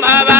Bye-bye.